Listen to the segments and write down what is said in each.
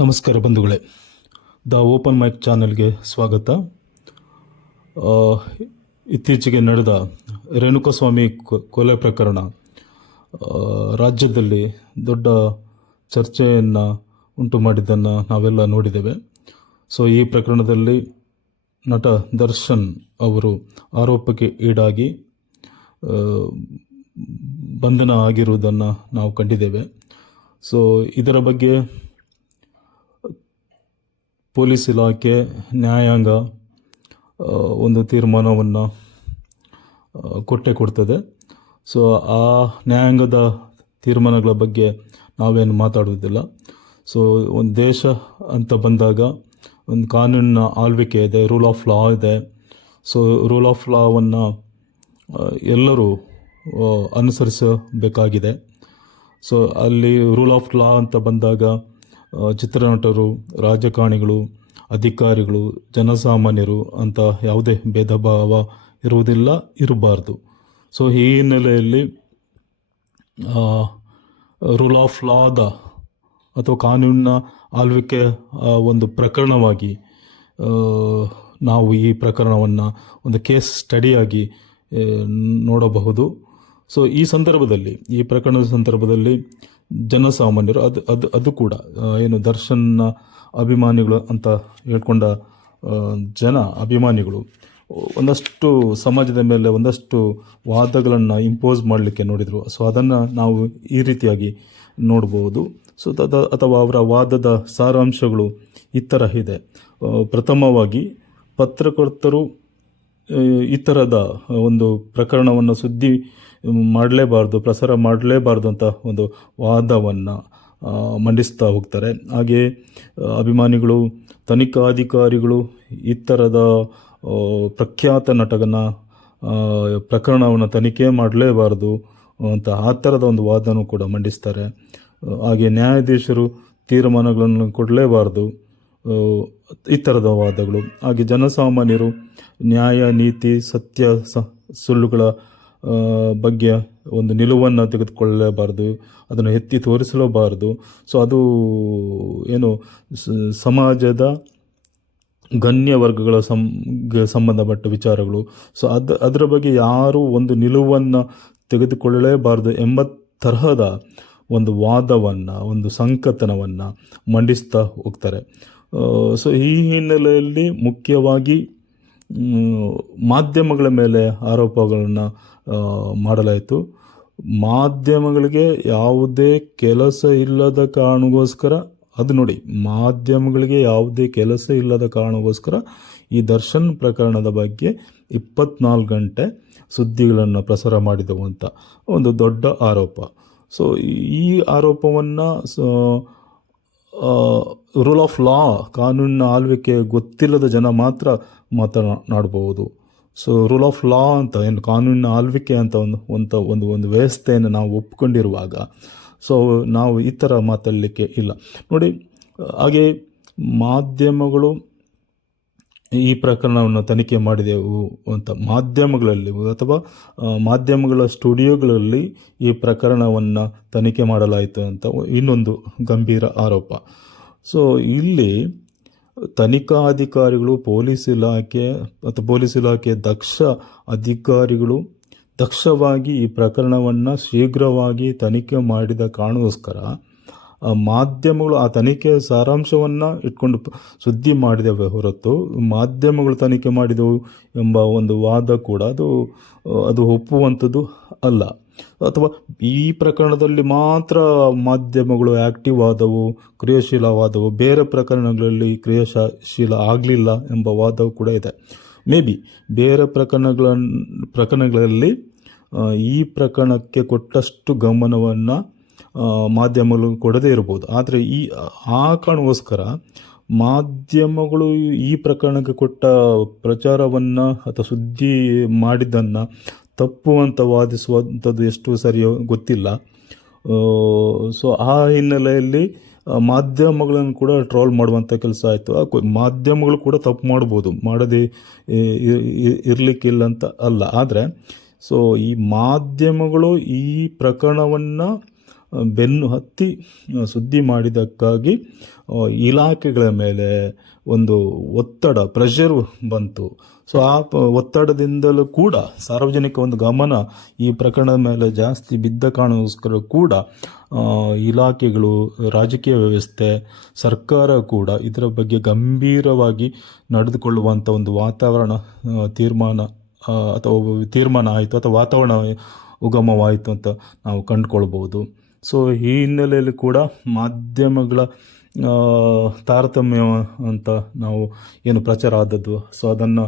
ನಮಸ್ಕಾರ ಬಂಧುಗಳೇ, the open mic ಚಾನೆಲ್ಗೆ ಸ್ವಾಗತ. ಆ, ಇತ್ತೀಚೆಗೆ ನಡೆದ ರೇಣುಕಾಸ್ವಾಮಿ ಕೊಲೆ ಪ್ರಕರಣ ರಾಜ್ಯದಲ್ಲಿ ದೊಡ್ಡ ಚರ್ಚೆಯನ್ನು ಉಂಟು ಮಾಡಿದ್ದನ್ನು ನಾವೆಲ್ಲ ನೋಡಿದ್ದೇವೆ. ಸೊ ಈ ಪ್ರಕರಣದಲ್ಲಿ ನಟ ದರ್ಶನ್ ಅವರು ಆರೋಪಕ್ಕೆ ಈಡಾಗಿ ಬಂಧನ ಆಗಿರುವುದನ್ನು ನಾವು ಕಂಡಿದ್ದೇವೆ. ಸೊ ಇದರ ಬಗ್ಗೆ ಪೊಲೀಸ್ ಇಲಾಖೆ, ನ್ಯಾಯಾಂಗ ಒಂದು ತೀರ್ಮಾನವನ್ನು ಕೊಡ್ತದೆ. ಸೊ ಆ ನ್ಯಾಯಾಂಗದ ತೀರ್ಮಾನಗಳ ಬಗ್ಗೆ ನಾವೇನು ಮಾತಾಡುವುದಿಲ್ಲ. ಸೊ ಒಂದು ದೇಶ ಅಂತ ಬಂದಾಗ ಒಂದು ಕಾನೂನಿನ ಆಳ್ವಿಕೆ ಇದೆ, ರೂಲ್ ಆಫ್ ಲಾ ಇದೆ. ಸೊ ರೂಲ್ ಆಫ್ ಲಾವನ್ನು ಎಲ್ಲರೂ ಅನುಸರಿಸಬೇಕಾಗಿದೆ. ಸೊ ಅಲ್ಲಿ ರೂಲ್ ಆಫ್ ಲಾ ಅಂತ ಬಂದಾಗ ಚಿತ್ರನಟರು, ರಾಜಕಾರಣಿಗಳು, ಅಧಿಕಾರಿಗಳು, ಜನಸಾಮಾನ್ಯರು ಅಂತ ಯಾವುದೇ ಭೇದ ಭಾವ ಇರಬಾರ್ದು. ಸೊ ಈ ಹಿನ್ನೆಲೆಯಲ್ಲಿ ರೂಲ್ ಆಫ್ ಲಾದ ಅಥವಾ ಕಾನೂನಿನ ಆಳ್ವಿಕೆ ಒಂದು ಪ್ರಕರಣವಾಗಿ ನಾವು ಈ ಪ್ರಕರಣವನ್ನು ಒಂದು ಕೇಸ್ ಸ್ಟಡಿಯಾಗಿ ನೋಡಬಹುದು. ಸೊ ಈ ಸಂದರ್ಭದಲ್ಲಿ, ಈ ಪ್ರಕರಣದ ಸಂದರ್ಭದಲ್ಲಿ ಜನಸಾಮಾನ್ಯರು ಅದು ಕೂಡ ಏನು ದರ್ಶನ್ನ ಅಭಿಮಾನಿಗಳು ಅಂತ ಹೇಳ್ಕೊಂಡ ಅಭಿಮಾನಿಗಳು ಒಂದಷ್ಟು ಸಮಾಜದ ಮೇಲೆ ಒಂದಷ್ಟು ವಾದಗಳನ್ನು ಇಂಪೋಸ್ ಮಾಡಲಿಕ್ಕೆ ನೋಡಿದರು. ಸೊ ಅದನ್ನು ನಾವು ಈ ರೀತಿಯಾಗಿ ನೋಡ್ಬೋದು. ಸೊ ಅಥವಾ ಅವರ ವಾದದ ಸಾರಾಂಶಗಳು ಈ ಥರ ಇದೆ. ಪ್ರಥಮವಾಗಿ, ಪತ್ರಕರ್ತರು ಈ ಥರದ ಒಂದು ಪ್ರಕರಣವನ್ನು ಸುದ್ದಿ ಮಾಡಲೇಬಾರ್ದು, ಪ್ರಸಾರ ಮಾಡಲೇಬಾರ್ದು ಅಂತ ಒಂದು ವಾದವನ್ನು ಮಂಡಿಸ್ತಾ ಹೋಗ್ತಾರೆ. ಹಾಗೆಯೇ ಅಭಿಮಾನಿಗಳು, ತನಿಖಾಧಿಕಾರಿಗಳು ಈ ಥರದ ಪ್ರಖ್ಯಾತ ನಟನ ಪ್ರಕರಣವನ್ನು ತನಿಖೆ ಮಾಡಲೇಬಾರ್ದು ಅಂತ ಆ ಥರದ ಒಂದು ವಾದನೂ ಕೂಡ ಮಂಡಿಸ್ತಾರೆ. ಹಾಗೆ ನ್ಯಾಯಾಧೀಶರು ತೀರ್ಮಾನಗಳನ್ನು ಕೊಡಲೇಬಾರ್ದು, ಈ ಥರದ ವಾದಗಳು. ಹಾಗೆ ಜನಸಾಮಾನ್ಯರು ನ್ಯಾಯ, ನೀತಿ, ಸತ್ಯ, ಸುಳ್ಳುಗಳ ಬಗ್ಗೆ ಒಂದು ನಿಲುವನ್ನು ತೆಗೆದುಕೊಳ್ಳಲೇಬಾರ್ದು, ಅದನ್ನು ಎತ್ತಿ ತೋರಿಸಲೇಬಾರ್ದು. ಸೊ ಅದು ಏನು ಸಮಾಜದ ಗಣ್ಯ ವರ್ಗಗಳ ಸಂಬಂಧಪಟ್ಟ ವಿಚಾರಗಳು. ಸೊ ಅದರ ಬಗ್ಗೆ ಯಾರೂ ಒಂದು ನಿಲುವನ್ನು ತೆಗೆದುಕೊಳ್ಳಲೇಬಾರ್ದು ಎಂಬ ತರಹದ ಒಂದು ವಾದವನ್ನು, ಒಂದು ಸಂಕಥನವನ್ನು ಮಂಡಿಸ್ತಾ ಹೋಗ್ತಾರೆ. ಸೊ ಈ ಹಿನ್ನೆಲೆಯಲ್ಲಿ ಮುಖ್ಯವಾಗಿ ಮಾಧ್ಯಮಗಳ ಮೇಲೆ ಆರೋಪಗಳನ್ನು ಮಾಡಲಾಯಿತು. ಮಾಧ್ಯಮಗಳಿಗೆ ಯಾವುದೇ ಕೆಲಸ ಇಲ್ಲದ ಕಾರಣಕ್ಕೋಸ್ಕರ, ಅದು ನೋಡಿ, ಮಾಧ್ಯಮಗಳಿಗೆ ಯಾವುದೇ ಕೆಲಸ ಇಲ್ಲದ ಕಾರಣಕ್ಕೋಸ್ಕರ ಈ ದರ್ಶನ್ ಪ್ರಕರಣದ ಬಗ್ಗೆ 24 ಗಂಟೆ ಸುದ್ದಿಗಳನ್ನು ಪ್ರಸಾರ ಮಾಡಿದವು ಅಂತ ಒಂದು ದೊಡ್ಡ ಆರೋಪ. ಸೊ ಈ ಆರೋಪವನ್ನು ರೂಲ್ ಆಫ್ ಲಾ, ಕಾನೂನಿನ ಆಳ್ವಿಕೆ ಗೊತ್ತಿಲ್ಲದ ಜನ ಮಾತ್ರ ಮಾತನಾಡಬಹುದು. ಸೊ ರೂಲ್ ಆಫ್ ಲಾ ಅಂತ, ಏನು ಕಾನೂನಿನ ಆಳ್ವಿಕೆ ಅಂತ ಒಂದು ವ್ಯವಸ್ಥೆಯನ್ನು ನಾವು ಒಪ್ಕೊಂಡಿರುವಾಗ ಸೊ ನಾವು ಈ ಥರ ಮಾತಾಡಲಿಕ್ಕೆ ಇಲ್ಲ. ನೋಡಿ, ಹಾಗೆ ಮಾಧ್ಯಮಗಳು ಈ ಪ್ರಕರಣವನ್ನು ತನಿಖೆ ಮಾಡಿದೆವು ಅಂತ ಮಾಧ್ಯಮಗಳಲ್ಲಿ ಅಥವಾ ಮಾಧ್ಯಮಗಳ ಸ್ಟುಡಿಯೋಗಳಲ್ಲಿ ಈ ಪ್ರಕರಣವನ್ನು ತನಿಖೆ ಮಾಡಲಾಯಿತು ಅಂತ ಇನ್ನೊಂದು ಗಂಭೀರ ಆರೋಪ. ಸೊ ಇಲ್ಲಿ ತನಿಖಾಧಿಕಾರಿಗಳು, ಪೊಲೀಸ್ ಇಲಾಖೆ ದಕ್ಷ ಅಧಿಕಾರಿಗಳು ದಕ್ಷವಾಗಿ ಈ ಪ್ರಕರಣವನ್ನು ಶೀಘ್ರವಾಗಿ ತನಿಖೆ ಮಾಡಿದ ಕಾರಣಕ್ಕೋಸ್ಕರ ಮಾಧ್ಯಮಗಳು ಆ ತನಿಖೆಯ ಸಾರಾಂಶವನ್ನು ಇಟ್ಕೊಂಡು ಸುದ್ದಿ ಮಾಡಿದವೆ ಹೊರತು ಮಾಧ್ಯಮಗಳು ತನಿಖೆ ಮಾಡಿದವು ಎಂಬ ಒಂದು ವಾದ ಕೂಡ ಅದು ಒಪ್ಪುವಂಥದ್ದು ಅಲ್ಲ. ಅಥವಾ ಈ ಪ್ರಕರಣದಲ್ಲಿ ಮಾತ್ರ ಮಾಧ್ಯಮಗಳು ಆ್ಯಕ್ಟಿವ್ ಆದವು, ಕ್ರಿಯಾಶೀಲವಾದವು, ಬೇರೆ ಪ್ರಕರಣಗಳಲ್ಲಿ ಕ್ರಿಯಾಶೀಲ ಆಗಲಿಲ್ಲ ಎಂಬ ವಾದವು ಕೂಡ ಇದೆ. ಮೇ ಬಿ ಬೇರೆ ಪ್ರಕರಣಗಳಲ್ಲಿ ಈ ಪ್ರಕರಣಕ್ಕೆ ಕೊಟ್ಟಷ್ಟು ಗಮನವನ್ನು ಮಾಧ್ಯಮಗಳು ಕೊಡದೇ ಇರ್ಬೋದು. ಆದರೆ ಆ ಕಾರಣಕ್ಕೋಸ್ಕರ ಮಾಧ್ಯಮಗಳು ಈ ಪ್ರಕರಣಕ್ಕೆ ಕೊಟ್ಟ ಪ್ರಚಾರವನ್ನು ಅಥವಾ ಸುದ್ದಿ ಮಾಡಿದ್ದನ್ನು ತಪ್ಪು ಅಂತ ವಾದಿಸುವಂಥದ್ದು ಎಷ್ಟು ಸರಿಯೋ ಗೊತ್ತಿಲ್ಲ. ಸೊ ಆ ಹಿನ್ನೆಲೆಯಲ್ಲಿ ಮಾಧ್ಯಮಗಳನ್ನು ಕೂಡ ಟ್ರೋಲ್ ಮಾಡುವಂಥ ಕೆಲಸ ಆಯಿತು. ಮಾಧ್ಯಮಗಳು ಕೂಡ ತಪ್ಪು ಮಾಡ್ಬೋದು, ಮಾಡದೇ ಇರಲಿಕ್ಕಿಲ್ಲ ಅಂತ ಅಲ್ಲ. ಆದರೆ ಸೊ ಈ ಮಾಧ್ಯಮಗಳು ಈ ಪ್ರಕರಣವನ್ನು ಬೆನ್ನು ಹತ್ತಿ ಸುದ್ದಿ ಮಾಡಿದ್ದಕ್ಕಾಗಿ ಇಲಾಖೆಗಳ ಮೇಲೆ ಒಂದು ಒತ್ತಡ, ಪ್ರೆಷರ್ ಬಂತು. ಸೊ ಆ ಒತ್ತಡದಿಂದಲೂ ಕೂಡ ಸಾರ್ವಜನಿಕ ಒಂದು ಗಮನ ಈ ಪ್ರಕರಣದ ಮೇಲೆ ಜಾಸ್ತಿ ಬಿದ್ದ ಕಾರಣಕ್ಕೋಸ್ಕರ ಕೂಡ ಇಲಾಖೆಗಳು, ರಾಜಕೀಯ ವ್ಯವಸ್ಥೆ, ಸರ್ಕಾರ ಕೂಡ ಇದರ ಬಗ್ಗೆ ಗಂಭೀರವಾಗಿ ನಡೆದುಕೊಳ್ಳುವಂಥ ಒಂದು ವಾತಾವರಣ ತೀರ್ಮಾನ ಆಯಿತು ಅಥವಾ ವಾತಾವರಣ ಉಗಮವಾಯಿತು ಅಂತ ನಾವು ಕಂಡುಕೊಳ್ಬೋದು. ಸೊ ಈ ಹಿನ್ನೆಲೆಯಲ್ಲಿ ಕೂಡ ಮಾಧ್ಯಮಗಳ ತಾರತಮ್ಯ ಅಂತ ನಾವು ಏನು ಪ್ರಚಾರ ಆದದ್ದು, ಸೊ ಅದನ್ನು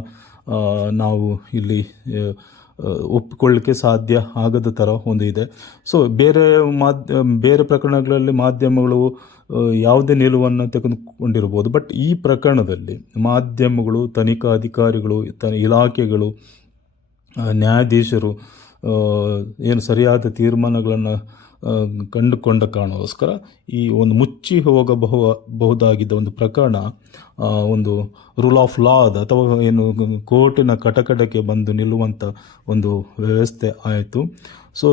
ನಾವು ಇಲ್ಲಿ ಒಪ್ಪಿಕೊಳ್ಳಲಿಕ್ಕೆ ಸಾಧ್ಯ ಆಗದ ಥರ ಒಂದು ಇದೆ. ಸೊ ಬೇರೆ ಪ್ರಕರಣಗಳಲ್ಲಿ ಮಾಧ್ಯಮಗಳು ಯಾವುದೇ ನಿಲುವನ್ನು ತೆಗೆದುಕೊಂಡಿರ್ಬೋದು. ಬಟ್ ಈ ಪ್ರಕರಣದಲ್ಲಿ ಮಾಧ್ಯಮಗಳು, ತನಿಖಾ ಅಧಿಕಾರಿಗಳು, ಇಲಾಖೆಗಳು, ನ್ಯಾಯಾಧೀಶರು ಏನು ಸರಿಯಾದ ತೀರ್ಮಾನಗಳನ್ನು ಕಂಡುಕೊಂಡ ಕಾರಣಕ್ಕೋಸ್ಕರ ಈ ಒಂದು ಮುಚ್ಚಿ ಹೋಗಬಹುದಾಗಿದ್ದ ಒಂದು ಪ್ರಕರಣ ಒಂದು ರೂಲ್ ಆಫ್ ಲಾದ ಅಥವಾ ಏನು ಕೋರ್ಟಿನ ಕಟಕಟಕ್ಕೆ ಬಂದು ನಿಲ್ಲುವಂಥ ಒಂದು ವ್ಯವಸ್ಥೆ ಆಯಿತು. ಸೊ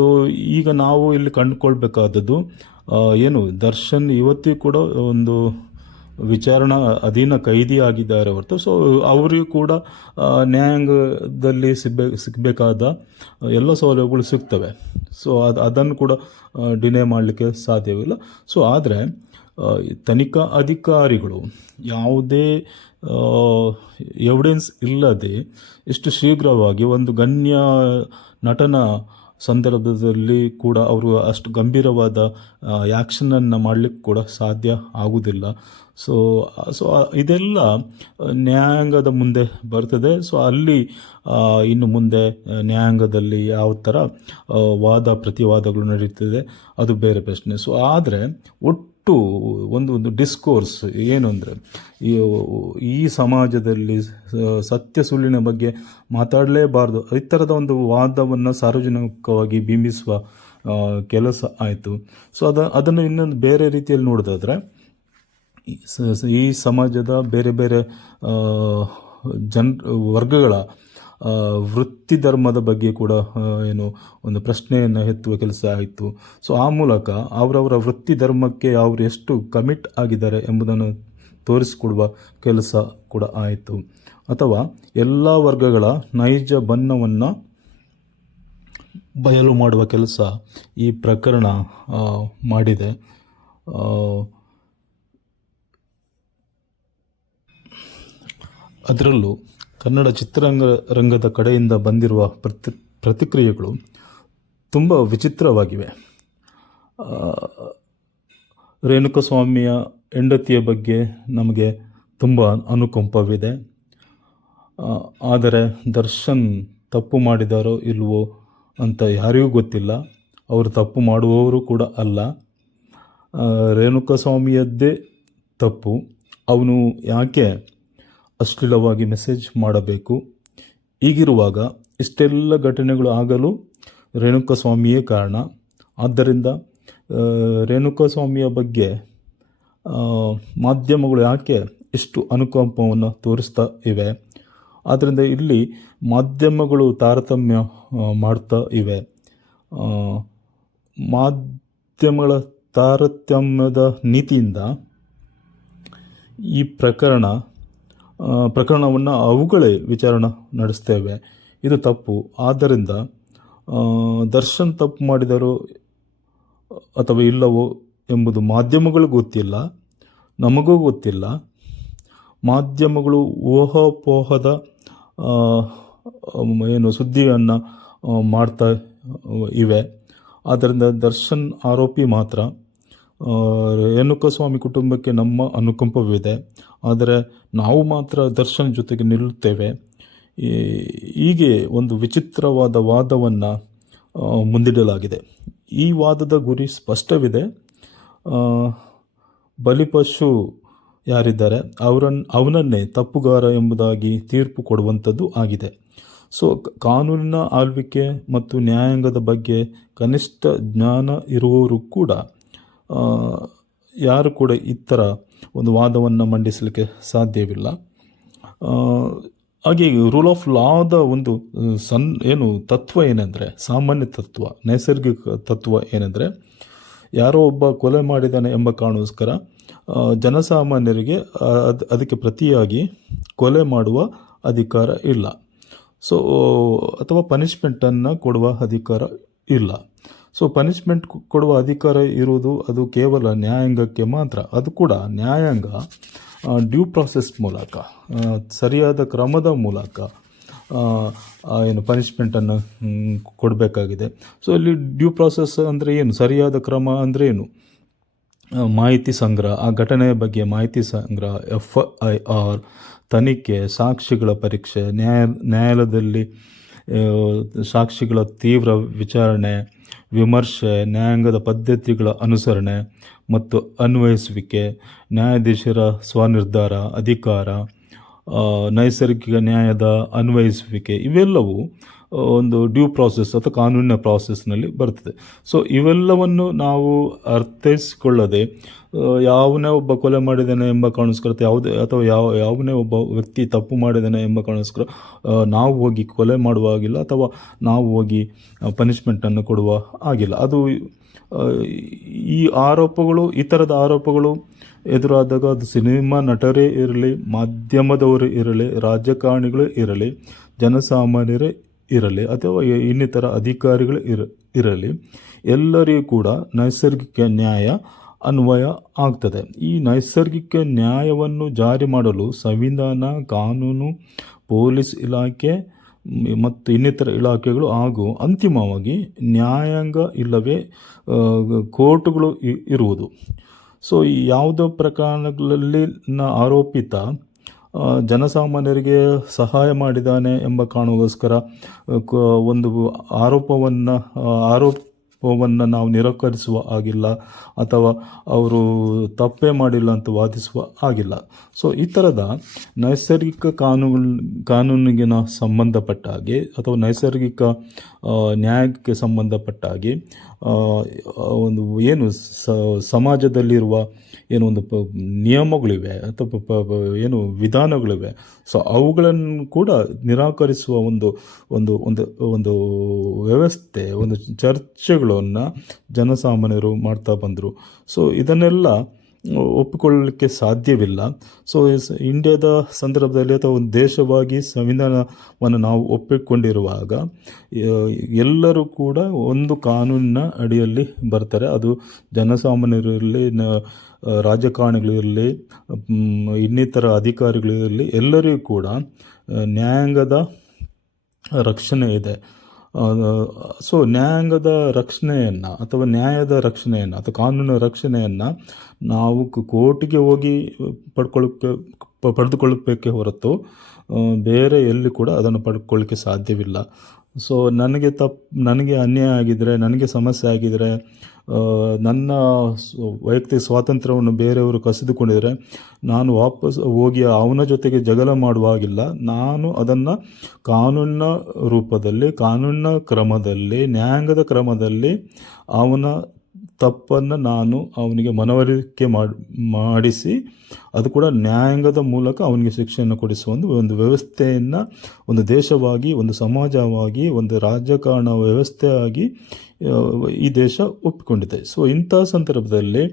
ಈಗ ನಾವು ಇಲ್ಲಿ ಕಂಡುಕೊಳ್ಬೇಕಾದದ್ದು ಏನು, ದರ್ಶನ್ ಇವತ್ತಿಗೂ ಕೂಡ ಒಂದು ವಿಚಾರಣಾ ಅಧೀನ ಕೈದಿ ಆಗಿದ್ದಾರೆ ಹೊರತು, ಸೊ ಅವರಿಗೂ ಕೂಡ ನ್ಯಾಯಾಂಗದಲ್ಲಿ ಸಿಗಬೇಕಾದ ಎಲ್ಲ ಸೌಲಭ್ಯಗಳು ಸಿಗ್ತವೆ. ಸೊ ಅದನ್ನು ಕೂಡ ಡಿನೇ ಮಾಡಲಿಕ್ಕೆ ಸಾಧ್ಯವಿಲ್ಲ. ಸೊ ಆದರೆ ತನಿಖಾ ಅಧಿಕಾರಿಗಳು ಯಾವುದೇ ಎವಿಡೆನ್ಸ್ ಇಲ್ಲದೆ ಇಷ್ಟು ಶೀಘ್ರವಾಗಿ ಒಂದು ಗಣ್ಯ ನಟನ ಸಂದರ್ಭದಲ್ಲಿ ಕೂಡ ಅವರು ಅಷ್ಟು ಗಂಭೀರವಾದ ಆ್ಯಕ್ಷನನ್ನು ಮಾಡಲಿಕ್ಕೆ ಕೂಡ ಸಾಧ್ಯ ಆಗುವುದಿಲ್ಲ. ಸೊ ಇದೆಲ್ಲ ನ್ಯಾಯಾಂಗದ ಮುಂದೆ ಬರ್ತದೆ. ಸೊ ಅಲ್ಲಿ ಇನ್ನು ಮುಂದೆ ನ್ಯಾಯಾಂಗದಲ್ಲಿ ಯಾವ ಥರ ವಾದ ಪ್ರತಿವಾದಗಳು ನಡೀತದೆ ಅದು ಬೇರೆ ಪ್ರಶ್ನೆ. ಸೊ ಆದರೆ ಒಟ್ಟು ಒಂದು ಡಿಸ್ಕೋರ್ಸ್ ಏನು ಅಂದರೆ, ಈ ಸಮಾಜದಲ್ಲಿ ಸತ್ಯ ಸುಳ್ಳಿನ ಬಗ್ಗೆ ಮಾತಾಡಲೇಬಾರ್ದು, ಈ ಥರದ ಒಂದು ವಾದವನ್ನು ಸಾರ್ವಜನಿಕವಾಗಿ ಬಿಂಬಿಸುವ ಕೆಲಸ ಆಯಿತು. ಸೊ ಅದನ್ನು ಇನ್ನೊಂದು ಬೇರೆ ರೀತಿಯಲ್ಲಿ ನೋಡೋದಾದರೆ, ಈ ಸಮಾಜದ ಬೇರೆ ಬೇರೆ ವರ್ಗಗಳ ವೃತ್ತಿ ಧರ್ಮದ ಬಗ್ಗೆ ಕೂಡ ಏನು ಒಂದು ಪ್ರಶ್ನೆಯನ್ನು ಎತ್ತುವ ಕೆಲಸ ಆಯಿತು. ಸೊ ಆ ಮೂಲಕ ಅವರವರ ವೃತ್ತಿ ಧರ್ಮಕ್ಕೆ ಅವರು ಎಷ್ಟು ಕಮಿಟ್ ಆಗಿದ್ದಾರೆ ಎಂಬುದನ್ನು ತೋರಿಸಿಕೊಡುವ ಕೆಲಸ ಕೂಡ ಆಯಿತು. ಅಥವಾ ಎಲ್ಲ ವರ್ಗಗಳ ನೈಜ ಬಣ್ಣವನ್ನು ಬಯಲು ಮಾಡುವ ಕೆಲಸ ಈ ಪ್ರಕರಣ ಮಾಡಿದೆ. ಅದರಲ್ಲೂ ಕನ್ನಡ ಚಿತ್ರರಂಗದ ಕಡೆಯಿಂದ ಬಂದಿರುವ ಪ್ರತಿಕ್ರಿಯೆಗಳು ತುಂಬ ವಿಚಿತ್ರವಾಗಿವೆ. ರೇಣುಕಾಸ್ವಾಮಿಯ ಹೆಂಡತಿಯ ಬಗ್ಗೆ ನಮಗೆ ತುಂಬ ಅನುಕಂಪವಿದೆ. ಆದರೆ ದರ್ಶನ್ ತಪ್ಪು ಮಾಡಿದಾರೋ ಇಲ್ವೋ ಅಂತ ಯಾರಿಗೂ ಗೊತ್ತಿಲ್ಲ. ಅವರು ತಪ್ಪು ಮಾಡುವವರು ಕೂಡ ಅಲ್ಲ. ರೇಣುಕಾಸ್ವಾಮಿಯದ್ದೇ ತಪ್ಪು. ಅವನು ಯಾಕೆ ಅಶ್ಲೀಲವಾಗಿ ಮೆಸೇಜ್ ಮಾಡಬೇಕು? ಈಗಿರುವಾಗ ಇಷ್ಟೆಲ್ಲ ಘಟನೆಗಳು ಆಗಲು ರೇಣುಕಾಸ್ವಾಮಿಯೇ ಕಾರಣ. ಆದ್ದರಿಂದ ರೇಣುಕಾಸ್ವಾಮಿಯ ಬಗ್ಗೆ ಮಾಧ್ಯಮಗಳು ಯಾಕೆ ಇಷ್ಟು ಅನುಕಂಪವನ್ನು ತೋರಿಸ್ತಾ ಇವೆ? ಆದ್ದರಿಂದ ಇಲ್ಲಿ ಮಾಧ್ಯಮಗಳು ತಾರತಮ್ಯ ಮಾಡ್ತಾ ಇವೆ. ಮಾಧ್ಯಮಗಳ ತಾರತಮ್ಯದ ನೀತಿಯಿಂದ ಈ ಪ್ರಕರಣವನ್ನು ಅವುಗಳೇ ವಿಚಾರಣೆ ನಡೆಸ್ತೇವೆ. ಇದು ತಪ್ಪು. ಆದ್ದರಿಂದ ದರ್ಶನ್ ತಪ್ಪು ಮಾಡಿದರೋ ಅಥವಾ ಇಲ್ಲವೋ ಎಂಬುದು ಮಾಧ್ಯಮಗಳಿಗೂ ಗೊತ್ತಿಲ್ಲ, ನಮಗೂ ಗೊತ್ತಿಲ್ಲ. ಮಾಧ್ಯಮಗಳು ಊಹಾಪೋಹದ ಏನು ಸುದ್ದಿಯನ್ನು ಮಾಡ್ತಾ ಇವೆ. ಆದ್ದರಿಂದ ದರ್ಶನ್ ಆರೋಪಿ ಮಾತ್ರ. ರೇಣುಕಾಸ್ವಾಮಿ ಕುಟುಂಬಕ್ಕೆ ನಮ್ಮ ಅನುಕಂಪವಿದೆ, ಆದರೆ ನಾವು ಮಾತ್ರ ದರ್ಶನ್ ಜೊತೆಗೆ ನಿಲ್ಲುತ್ತೇವೆ. ಹೀಗೆ ಒಂದು ವಿಚಿತ್ರವಾದ ವಾದವನ್ನು ಮುಂದಿಡಲಾಗಿದೆ. ಈ ವಾದದ ಗುರಿ ಸ್ಪಷ್ಟವಿದೆ. ಬಲಿಪಶು ಯಾರಿದ್ದಾರೆ ಅವನನ್ನೇ ತಪ್ಪುಗಾರ ಎಂಬುದಾಗಿ ತೀರ್ಪು ಕೊಡುವಂಥದ್ದು ಆಗಿದೆ. ಸೊ ಕಾನೂನಿನ ಆಳ್ವಿಕೆ ಮತ್ತು ನ್ಯಾಯಾಂಗದ ಬಗ್ಗೆ ಕನಿಷ್ಠ ಜ್ಞಾನ ಇರುವವರು ಕೂಡ ಯಾರು ಕೂಡ ಈ ಥರ ಒಂದು ವಾದವನ್ನು ಮಂಡಿಸಲಿಕ್ಕೆ ಸಾಧ್ಯವಿಲ್ಲ. ಹಾಗೆ ರೂಲ್ ಆಫ್ ಲಾದ ಒಂದು ತತ್ವ ಏನೆಂದರೆ, ಸಾಮಾನ್ಯ ತತ್ವ, ನೈಸರ್ಗಿಕ ತತ್ವ ಏನೆಂದರೆ, ಯಾರೋ ಒಬ್ಬ ಕೊಲೆ ಮಾಡಿದ್ದಾನೆ ಎಂಬ ಕಾರಣಕ್ಕೋಸ್ಕರ ಜನಸಾಮಾನ್ಯರಿಗೆ ಅದಕ್ಕೆ ಪ್ರತಿಯಾಗಿ ಕೊಲೆ ಮಾಡುವ ಅಧಿಕಾರ ಇಲ್ಲ. ಸೊ ಅಥವಾ ಪನಿಷ್ಮೆಂಟನ್ನು ಕೊಡುವ ಅಧಿಕಾರ ಇಲ್ಲ. ಸೊ ಪನಿಷ್ಮೆಂಟ್ ಕೊಡುವ ಅಧಿಕಾರ ಇರುವುದು ಅದು ಕೇವಲ ನ್ಯಾಯಾಂಗಕ್ಕೆ ಮಾತ್ರ. ಅದು ಕೂಡ ನ್ಯಾಯಾಂಗ ಡ್ಯೂ ಪ್ರಾಸೆಸ್ ಮೂಲಕ, ಸರಿಯಾದ ಕ್ರಮದ ಮೂಲಕ ಏನು ಪನಿಷ್ಮೆಂಟನ್ನು ಕೊಡಬೇಕಾಗಿದೆ. ಸೊ ಇಲ್ಲಿ ಡ್ಯೂ ಪ್ರಾಸೆಸ್ ಅಂದರೆ ಏನು, ಸರಿಯಾದ ಕ್ರಮ ಅಂದರೆ ಏನು? ಮಾಹಿತಿ ಸಂಗ್ರಹ, ಆ ಘಟನೆಯ ಬಗ್ಗೆ ಮಾಹಿತಿ ಸಂಗ್ರಹ, FIR, ತನಿಖೆ, ಸಾಕ್ಷಿಗಳ ಪರೀಕ್ಷೆ, ನ್ಯಾಯಾಲಯದಲ್ಲಿ ಸಾಕ್ಷಿಗಳ ತೀವ್ರ ವಿಚಾರಣೆ, ವಿಮರ್ಶೆ, ನ್ಯಾಯಾಂಗದ ಪದ್ಧತಿಗಳ ಅನುಸರಣೆ ಮತ್ತು ಅನ್ವಯಿಸುವಿಕೆ, ನ್ಯಾಯಾಧೀಶರ ಸ್ವನಿರ್ಧಾರ ಅಧಿಕಾರ, ನೈಸರ್ಗಿಕ ನ್ಯಾಯದ ಅನ್ವಯಿಸುವಿಕೆ, ಇವೆಲ್ಲವೂ ಒಂದು ಡ್ಯೂ ಪ್ರಾಸೆಸ್ ಅಥವಾ ಕಾನೂನಿನ ಪ್ರಾಸೆಸ್ನಲ್ಲಿ ಬರ್ತದೆ. ಸೊ ಇವೆಲ್ಲವನ್ನು ನಾವು ಅರ್ಥೈಸಿಕೊಳ್ಳದೆ ಯಾವನೇ ಒಬ್ಬ ಕೊಲೆ ಮಾಡಿದ್ದಾನೆ ಎಂಬ ಕಾರಣಕ್ಕೋಸ್ಕರ ಅಥವಾ ಯಾವನೇ ಒಬ್ಬ ವ್ಯಕ್ತಿ ತಪ್ಪು ಮಾಡಿದ್ದಾನೆ ಎಂಬ ಕಾರಣಕ್ಕೋಸ್ಕರ ನಾವು ಹೋಗಿ ಕೊಲೆ ಮಾಡುವ ಆಗಿಲ್ಲ ಅಥವಾ ನಾವು ಹೋಗಿ ಪನಿಷ್ಮೆಂಟನ್ನು ಕೊಡುವ ಆಗಿಲ್ಲ. ಅದು ಈ ಆರೋಪಗಳು, ಈ ಥರದ ಆರೋಪಗಳು ಎದುರಾದಾಗ ಅದು ಸಿನಿಮಾ ನಟರೇ ಇರಲಿ, ಮಾಧ್ಯಮದವರು ಇರಲಿ, ರಾಜಕಾರಣಿಗಳು ಇರಲಿ, ಜನಸಾಮಾನ್ಯರೇ ಇರಲಿ ಅಥವಾ ಇನ್ನಿತರ ಅಧಿಕಾರಿಗಳು ಇರಲಿ, ಎಲ್ಲರಿಗೂ ಕೂಡ ನೈಸರ್ಗಿಕ ನ್ಯಾಯ ಅನ್ವಯ ಆಗ್ತದೆ. ಈ ನೈಸರ್ಗಿಕ ನ್ಯಾಯವನ್ನು ಜಾರಿ ಮಾಡಲು ಸಂವಿಧಾನ, ಕಾನೂನು, ಪೊಲೀಸ್ ಇಲಾಖೆ ಮತ್ತು ಇನ್ನಿತರ ಇಲಾಖೆಗಳು ಹಾಗೂ ಅಂತಿಮವಾಗಿ ನ್ಯಾಯಾಂಗ ಇಲ್ಲವೇ ಕೋರ್ಟುಗಳು ಇರುವುದು. ಸೊ ಯಾವುದೋ ಪ್ರಕರಣಗಳಲ್ಲಿ ಆರೋಪಿತ ಜನಸಾಮಾನ್ಯರಿಗೆ ಸಹಾಯ ಮಾಡಿದ್ದಾನೆ ಎಂಬ ಕಾರಣಕ್ಕೋಸ್ಕರ ಒಂದು ಆರೋಪವನ್ನು ನಾವು ನಿರಾಕರಿಸುವ ಆಗಿಲ್ಲ ಅಥವಾ ಅವರು ತಪ್ಪೇ ಮಾಡಿಲ್ಲ ಅಂತ ವಾದಿಸುವ ಆಗಿಲ್ಲ. ಸೊ ಈ ಥರದ ನೈಸರ್ಗಿಕ ಕಾನೂನಿಗೆ ಸಂಬಂಧಪಟ್ಟ ಹಾಗೆ ಅಥವಾ ನೈಸರ್ಗಿಕ ನ್ಯಾಯಕ್ಕೆ ಸಂಬಂಧಪಟ್ಟ ಹಾಗೆ ಒಂದು ಏನು ಸಮಾಜದಲ್ಲಿರುವ ಏನು ಒಂದು ನಿಯಮಗಳಿವೆ ಅಥವಾ ಏನು ವಿಧಾನಗಳಿವೆ, ಸೊ ಅವುಗಳನ್ನು ಕೂಡ ನಿರಾಕರಿಸುವ ಒಂದು ಒಂದು ಒಂದು ಒಂದು ವ್ಯವಸ್ಥೆ, ಒಂದು ಚರ್ಚೆಗಳನ್ನು ಜನಸಾಮಾನ್ಯರು ಮಾಡ್ತಾ ಬಂದರು. ಸೊ ಇದನ್ನೆಲ್ಲ ಒಪ್ಪಿಕೊಳ್ಳಲಿಕ್ಕೆ ಸಾಧ್ಯವಿಲ್ಲ. ಸೊ ಇಂಡಿಯಾದ ಸಂದರ್ಭದಲ್ಲಿ ಅಥವಾ ಒಂದು ದೇಶವಾಗಿ ಸಂವಿಧಾನವನ್ನು ನಾವು ಒಪ್ಪಿಕೊಂಡಿರುವಾಗ ಎಲ್ಲರೂ ಕೂಡ ಒಂದು ಕಾನೂನಿನ ಅಡಿಯಲ್ಲಿ ಬರ್ತಾರೆ. ಅದು ಜನಸಾಮಾನ್ಯರಿರಲಿ, ರಾಜಕಾರಣಿಗಳಿರಲಿ, ಇನ್ನಿತರ ಅಧಿಕಾರಿಗಳಿರಲಿ, ಎಲ್ಲರಿಗೂ ಕೂಡ ನ್ಯಾಯಾಂಗದ ರಕ್ಷಣೆ ಇದೆ. ಸೊ ನ್ಯಾಯಾಂಗದ ರಕ್ಷಣೆಯನ್ನು ಅಥವಾ ನ್ಯಾಯದ ರಕ್ಷಣೆಯನ್ನು ಅಥವಾ ಕಾನೂನಿನ ರಕ್ಷಣೆಯನ್ನು ನಾವು ಕೋರ್ಟಿಗೆ ಹೋಗಿ ಪಡೆದುಕೊಳ್ಳಬೇಕೇ ಹೊರತು ಬೇರೆ ಎಲ್ಲಿ ಕೂಡ ಅದನ್ನು ಪಡ್ಕೊಳ್ಳಿಕ್ಕೆ ಸಾಧ್ಯವಿಲ್ಲ. ಸೊ ನನಗೆ ಅನ್ಯಾಯ ಆಗಿದ್ದರೆ, ನನಗೆ ಸಮಸ್ಯೆ ಆಗಿದ್ದರೆ, ನನ್ನ ವೈಯಕ್ತಿಕ ಸ್ವಾತಂತ್ರ್ಯವನ್ನು ಬೇರೆಯವರು ಕಸಿದುಕೊಂಡಿದರೆ ನಾನು ವಾಪಸ್ ಹೋಗಿ ಅವನ ಜೊತೆಗೆ ಜಗಳ ಮಾಡುವಾಗಿಲ್ಲ. ನಾನು ಅದನ್ನು ಕಾನೂನಿನ ರೂಪದಲ್ಲಿ, ಕಾನೂನಿನ ಕ್ರಮದಲ್ಲಿ, ನ್ಯಾಯಾಂಗದ ಕ್ರಮದಲ್ಲಿ ಅವನ ತಪ್ಪನ್ನು ನಾನು ಅವನಿಗೆ ಮನವರಿಕೆ ಮಾಡಿಸಿ ಅದು ಕೂಡ ನ್ಯಾಯಾಂಗದ ಮೂಲಕ ಅವನಿಗೆ ಶಿಕ್ಷೆಯನ್ನು ಕೊಡಿಸುವ ಒಂದು ವ್ಯವಸ್ಥೆಯನ್ನು ಒಂದು ದೇಶವಾಗಿ, ಒಂದು ಸಮಾಜವಾಗಿ, ಒಂದು ರಾಜಕಾರಣ ವ್ಯವಸ್ಥೆಯಾಗಿ ಈ ದೇಶ ಒಪ್ಪಿಕೊಂಡಿದೆ. ಸೊ ಇಂಥ ಸಂದರ್ಭದಲ್ಲಿ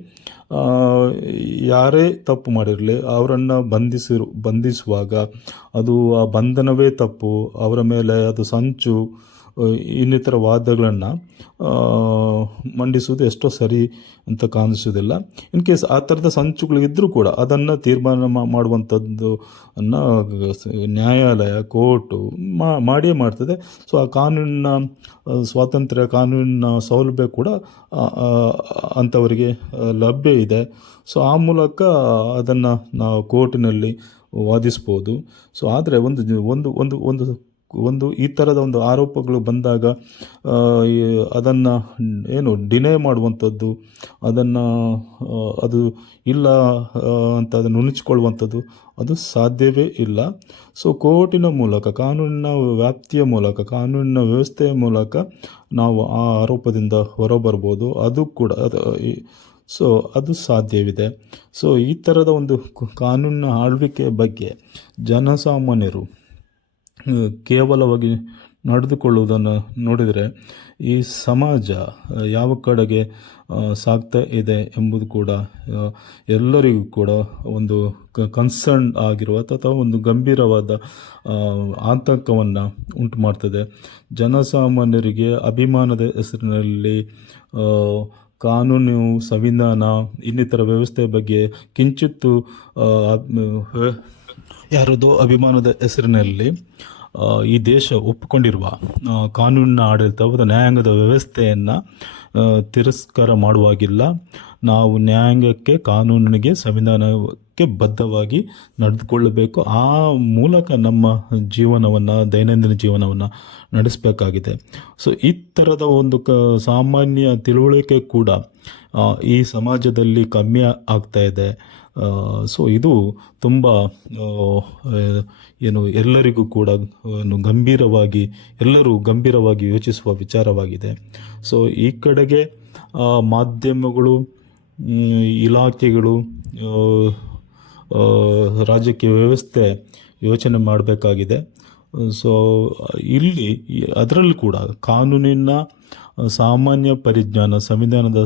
ಯಾರೇ ತಪ್ಪು ಮಾಡಿರಲಿ ಅವರನ್ನು ಬಂಧಿಸುವಾಗ ಅದು ಆ ಬಂಧನವೇ ತಪ್ಪು, ಅವರ ಮೇಲೆ ಅದು ಸಂಚು, ಇನ್ನಿತರ ವಾದಗಳನ್ನು ಮಂಡಿಸುವುದು ಎಷ್ಟೋ ಸರಿ ಅಂತ ಕಾಣಿಸೋದಿಲ್ಲ. ಇನ್ ಕೇಸ್ ಆ ಥರದ ಸಂಚುಗಳಿದ್ದರೂ ಕೂಡ ಅದನ್ನು ತೀರ್ಮಾನ ಮಾಡುವಂಥದ್ದು ನ್ಯಾಯಾಲಯ, ಕೋರ್ಟು ಮಾಡಿಯೇ ಮಾಡ್ತದೆ. ಸೊ ಆ ಕಾನೂನಿನ ಸ್ವಾತಂತ್ರ್ಯ, ಕಾನೂನಿನ ಸೌಲಭ್ಯ ಕೂಡ ಅಂಥವರಿಗೆ ಲಭ್ಯ ಇದೆ. ಸೊ ಆ ಮೂಲಕ ಅದನ್ನು ನಾವು ಕೋರ್ಟಿನಲ್ಲಿ ವಾದಿಸ್ಬೋದು. ಸೊ ಆದರೆ ಒಂದು ಈ ಥರದ ಒಂದು ಆರೋಪಗಳು ಬಂದಾಗ ಅದನ್ನು ಡಿನೈ ಮಾಡುವಂಥದ್ದು, ಅದು ಇಲ್ಲ ಅಂತ ಅದನ್ನು ನುಣುಚಿಕೊಳ್ಳುವಂಥದ್ದು ಅದು ಸಾಧ್ಯವೇ ಇಲ್ಲ. ಸೊ ಕೋರ್ಟಿನ ಮೂಲಕ, ಕಾನೂನಿನ ವ್ಯಾಪ್ತಿಯ ಮೂಲಕ, ಕಾನೂನಿನ ವ್ಯವಸ್ಥೆಯ ಮೂಲಕ ನಾವು ಆ ಆರೋಪದಿಂದ ಹೊರಬರ್ಬೋದು. ಅದು ಕೂಡ ಅದು ಸಾಧ್ಯವಿದೆ. ಸೊ ಈ ಥರದ ಒಂದು ಕಾನೂನಿನ ಆಳ್ವಿಕೆಯ ಬಗ್ಗೆ ಜನಸಾಮಾನ್ಯರು ಕೇವಲವಾಗಿ ನಡೆದುಕೊಳ್ಳುವುದನ್ನು ನೋಡಿದರೆ ಈ ಸಮಾಜ ಯಾವ ಕಡೆಗೆ ಸಾಗ್ತಾ ಇದೆ ಎಂಬುದು ಕೂಡ ಎಲ್ಲರಿಗೂ ಕೂಡ ಒಂದು ಕನ್ಸರ್ನ್ ಆಗಿರುವ ಅಥವಾ ಒಂದು ಗಂಭೀರವಾದ ಆತಂಕವನ್ನು ಉಂಟು ಮಾಡ್ತದೆ. ಜನಸಾಮಾನ್ಯರಿಗೆ ಅಭಿಮಾನದ ಹೆಸರಿನಲ್ಲಿ ಕಾನೂನು, ಸಂವಿಧಾನ, ಇನ್ನಿತರ ವ್ಯವಸ್ಥೆ ಬಗ್ಗೆ ಕಿಂಚಿತ್ತು ಯಾರದೋ ಅಭಿಮಾನದ ಹೆಸರಿನಲ್ಲಿ ಈ ದೇಶ ಒಪ್ಪಿಕೊಂಡಿರುವ ಕಾನೂನಿನ ಆಡಳಿತ ಮತ್ತು ನ್ಯಾಯಾಂಗದ ವ್ಯವಸ್ಥೆಯನ್ನು ತಿರಸ್ಕಾರ ಮಾಡುವಾಗಿಲ್ಲ. ನಾವು ನ್ಯಾಯಾಂಗಕ್ಕೆ, ಕಾನೂನಿಗೆ, ಸಂವಿಧಾನಕ್ಕೆ ಬದ್ಧವಾಗಿ ನಡೆದುಕೊಳ್ಳಬೇಕು. ಆ ಮೂಲಕ ನಮ್ಮ ಜೀವನವನ್ನು, ದೈನಂದಿನ ಜೀವನವನ್ನು ನಡೆಸಬೇಕಾಗಿದೆ. ಸೊ ಈ ಥರದ ಒಂದು ಸಾಮಾನ್ಯ ತಿಳುವಳಿಕೆ ಕೂಡ ಈ ಸಮಾಜದಲ್ಲಿ ಕಮ್ಮಿ ಆಗ್ತಾ ಇದೆ. ಸೊ ಇದು ತುಂಬ ಎಲ್ಲರಿಗೂ ಕೂಡ ಎಲ್ಲರೂ ಗಂಭೀರವಾಗಿ ಯೋಚಿಸುವ ವಿಚಾರವಾಗಿದೆ. ಸೊ ಈ ಕಡೆಗೆ ಮಾಧ್ಯಮಗಳು, ಇಲಾಖೆಗಳು, ರಾಜಕೀಯ ವ್ಯವಸ್ಥೆ ಯೋಚನೆ ಮಾಡಬೇಕಾಗಿದೆ. ಸೊ ಇಲ್ಲಿ ಅದರಲ್ಲಿ ಕೂಡ ಕಾನೂನಿನ ಸಾಮಾನ್ಯ ಪರಿಜ್ಞಾನ, ಸಂವಿಧಾನದ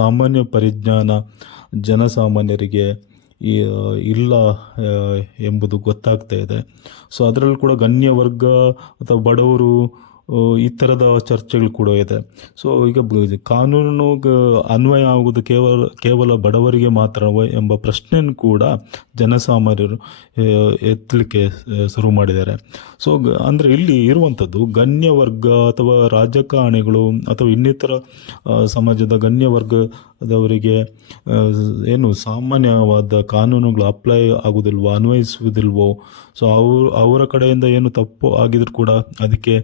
ಸಾಮಾನ್ಯ ಪರಿಜ್ಞಾನ ಜನಸಾಮಾನ್ಯರಿಗೆ ಇಲ್ಲ ಎಂಬುದು ಗೊತ್ತಾಗ್ತಾ ಇದೆ. ಸೊ ಅದರಲ್ಲಿ ಕೂಡ ಗಣ್ಯ ವರ್ಗ ಅಥವಾ ಬಡವರು ಈ ಥರದ ಚರ್ಚೆಗಳು ಕೂಡ ಇದೆ. ಸೊ ಈಗ ಕಾನೂನು ಅನ್ವಯ ಆಗುವುದು ಕೇವಲ ಬಡವರಿಗೆ ಮಾತ್ರ ಎಂಬ ಪ್ರಶ್ನೆಯನ್ನು ಕೂಡ ಜನಸಾಮಾನ್ಯರು ಎತ್ತಲಿಕ್ಕೆ ಶುರು ಮಾಡಿದ್ದಾರೆ. ಸೊ ಅಂದರೆ ಇಲ್ಲಿ ಇರುವಂಥದ್ದು ಗಣ್ಯ ವರ್ಗ ಅಥವಾ ರಾಜಕಾರಣಿಗಳು ಅಥವಾ ಇನ್ನಿತರ ಸಮಾಜದ ಗಣ್ಯ ವರ್ಗದವರಿಗೆ ಸಾಮಾನ್ಯವಾದ ಕಾನೂನುಗಳು ಅಪ್ಲೈ ಆಗುವುದಿಲ್ವೋ, ಅನ್ವಯಿಸುವುದಿಲ್ವೋ. ಸೊ ಅವರ ಕಡೆಯಿಂದ ಏನು ತಪ್ಪು ಆಗಿದ್ರು ಕೂಡ ಅದಕ್ಕೆ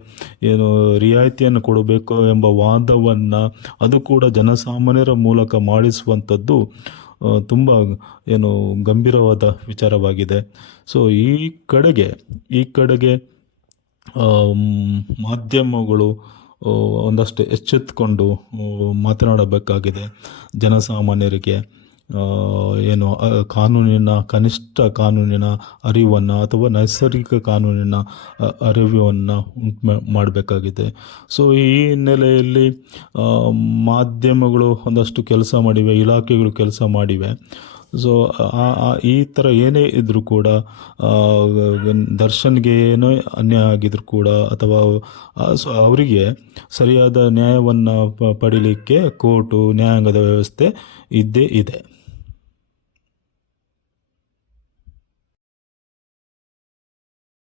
ರಿಯಾಯಿತಿಯನ್ನು ಕೊಡಬೇಕು ಎಂಬ ವಾದವನ್ನು ಅದು ಕೂಡ ಜನಸಾಮಾನ್ಯರ ಮೂಲಕ ಮಾಡಿಸುವಂಥದ್ದು ತುಂಬ ಗಂಭೀರವಾದ ವಿಚಾರವಾಗಿದೆ. ಸೊ ಈ ಕಡೆಗೆ ಮಾಧ್ಯಮಗಳು ಒಂದಷ್ಟು ಎಚ್ಚೆತ್ತುಕೊಂಡು ಮಾತನಾಡಬೇಕಾಗಿದೆ. ಜನಸಾಮಾನ್ಯರಿಗೆ ಕನಿಷ್ಠ ಕಾನೂನಿನ ಅರಿವನ್ನು ಅಥವಾ ನೈಸರ್ಗಿಕ ಕಾನೂನಿನ ಅರಿವನ್ನು ಉಂಟು ಮಾಡಬೇಕಾಗಿದೆ. ಸೊ ಈ ಹಿನ್ನೆಲೆಯಲ್ಲಿ ಮಾಧ್ಯಮಗಳು ಒಂದಷ್ಟು ಕೆಲಸ ಮಾಡಿವೆ, ಇಲಾಖೆಗಳು ಕೆಲಸ ಮಾಡಿವೆ. ಸೊ ಈ ಥರ ಏನೇ ಇದ್ದರೂ ಕೂಡ ದರ್ಶನ್ಗೆ ಏನೋ ಅನ್ಯಾಯ ಆಗಿದ್ರು ಕೂಡ ಅಥವಾ ಸೊ ಅವರಿಗೆ ಸರಿಯಾದ ನ್ಯಾಯವನ್ನು ಪಡೀಲಿಕ್ಕೆ ಕೋರ್ಟು, ನ್ಯಾಯಾಂಗದ ವ್ಯವಸ್ಥೆ ಇದ್ದೇ ಇದೆ.